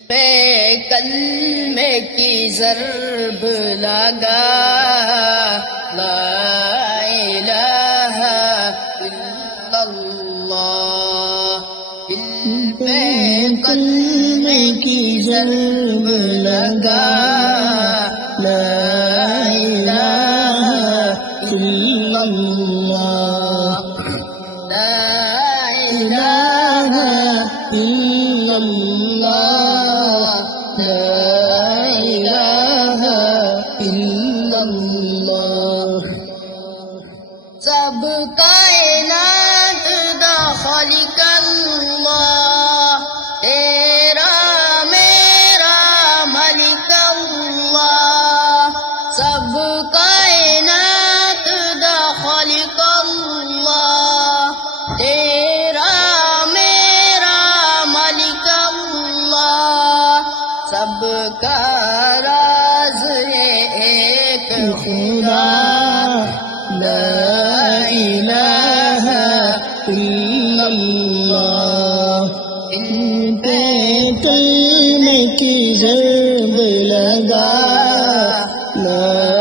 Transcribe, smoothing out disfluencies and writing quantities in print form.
پہ کلمے کی ضرب لگا لا الہ الا اللہ دل پہ کلمے کی ضرب لگا لا الہ الا اللہ لا الہ الا اللہ لا الہ الا اللہ سب کائنات دا خالق اللہ تیرا میرا مالک اللہ سب کائنات دا خالق اللہ تیرا میرا مالک اللہ سب کا راز ہے ایک خدا لا الہ الا اللہ ان پہ کلمے کی ضرب لگا لا